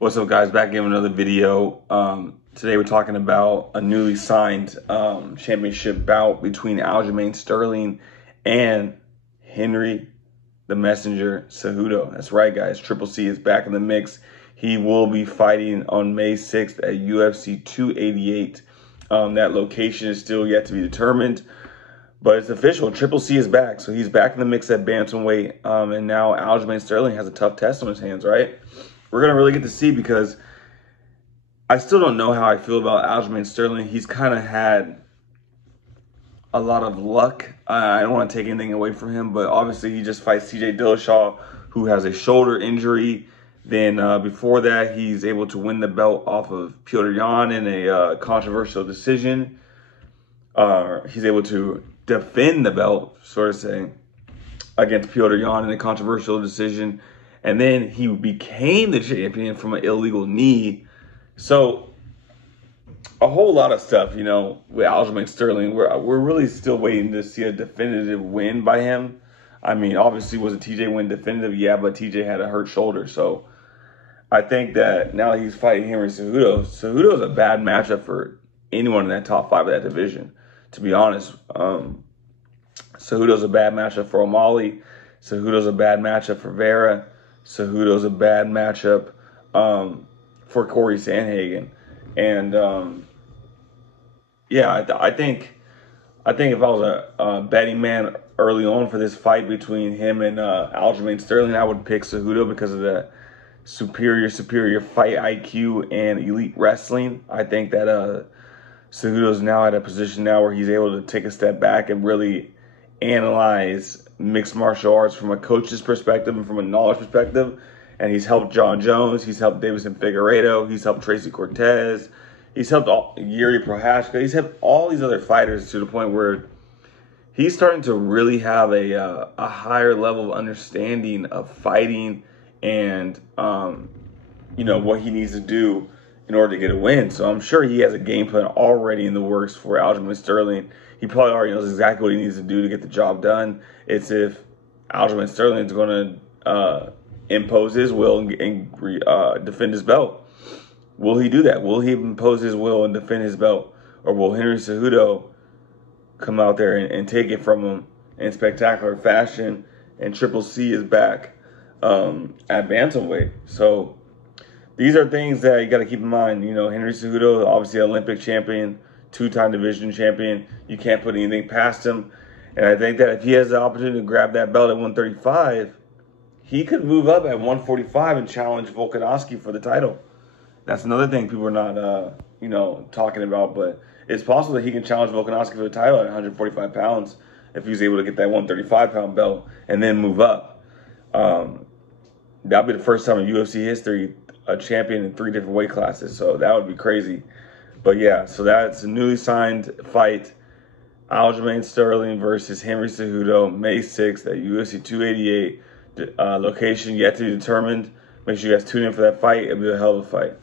What's up, guys? Back in another video. Today we're talking about a newly signed championship bout between Aljamain Sterling and Henry the Messenger Cejudo. That's right, guys. Triple C is back in the mix. He will be fighting on May 6th at UFC 288. That location is still yet to be determined, but it's official. Triple C is back, so he's back in the mix at bantamweight. And now Aljamain Sterling has a tough test on his hands, right? We're going to really get to see, because I still don't know how I feel about Aljamain Sterling. He's kind of had a lot of luck. I don't want to take anything away from him, but obviously he just fights TJ Dillashaw, who has a shoulder injury. Then before that, he's able to win the belt off of Petr Yan in a controversial decision. He's able to defend the belt, sort of saying, against Petr Yan in a controversial decision. And then he became the champion from an illegal knee. So a whole lot of stuff, with Aljamain Sterling. We're really still waiting to see a definitive win by him. I mean, obviously, was a TJ win definitive? Yeah, but TJ had a hurt shoulder. So I think that now that he's fighting Henry Cejudo, Cejudo is a bad matchup for anyone in that top five of that division, to be honest. Cejudo's a bad matchup for O'Malley. Cejudo's a bad matchup for Vera. Cejudo's a bad matchup for Corey Sandhagen. And I think if I was a betting man early on for this fight between him and Aljamain Sterling, I would pick Cejudo because of the superior fight IQ and elite wrestling. I think that Cejudo's now at a position now where he's able to take a step back and really analyze mixed martial arts from a coach's perspective and from a knowledge perspective. And he's helped John Jones, he's helped Davison Figueiredo, he's helped Tracy Cortez, he's helped Yuri Prohashka, he's helped all these other fighters to the point where he's starting to really have a higher level of understanding of fighting and what he needs to do in order to get a win. So I'm sure he has a game plan already in the works for Aljamain Sterling. He probably already knows exactly what he needs to do to get the job done. It's if Aljamain Sterling is going to impose his will and defend his belt. Will he do that? Will he impose his will and defend his belt? Or will Henry Cejudo come out there and take it from him in spectacular fashion? And Triple C is back at bantamweight. So these are things that you got to keep in mind. Henry Cejudo, obviously Olympic champion, two-time division champion. You can't put anything past him. And I think that if he has the opportunity to grab that belt at 135, he could move up at 145 and challenge Volkanovski for the title. That's another thing people are not, talking about. But it's possible that he can challenge Volkanovski for the title at 145 pounds if he's able to get that 135-pound belt and then move up. That'll be the first time in UFC history a champion in 3 different weight classes. So that would be crazy. But yeah, so that's a newly signed fight. Aljamain Sterling versus Henry Cejudo, May 6th at UFC 288. Location yet to be determined. Make sure you guys tune in for that fight. It'll be a hell of a fight.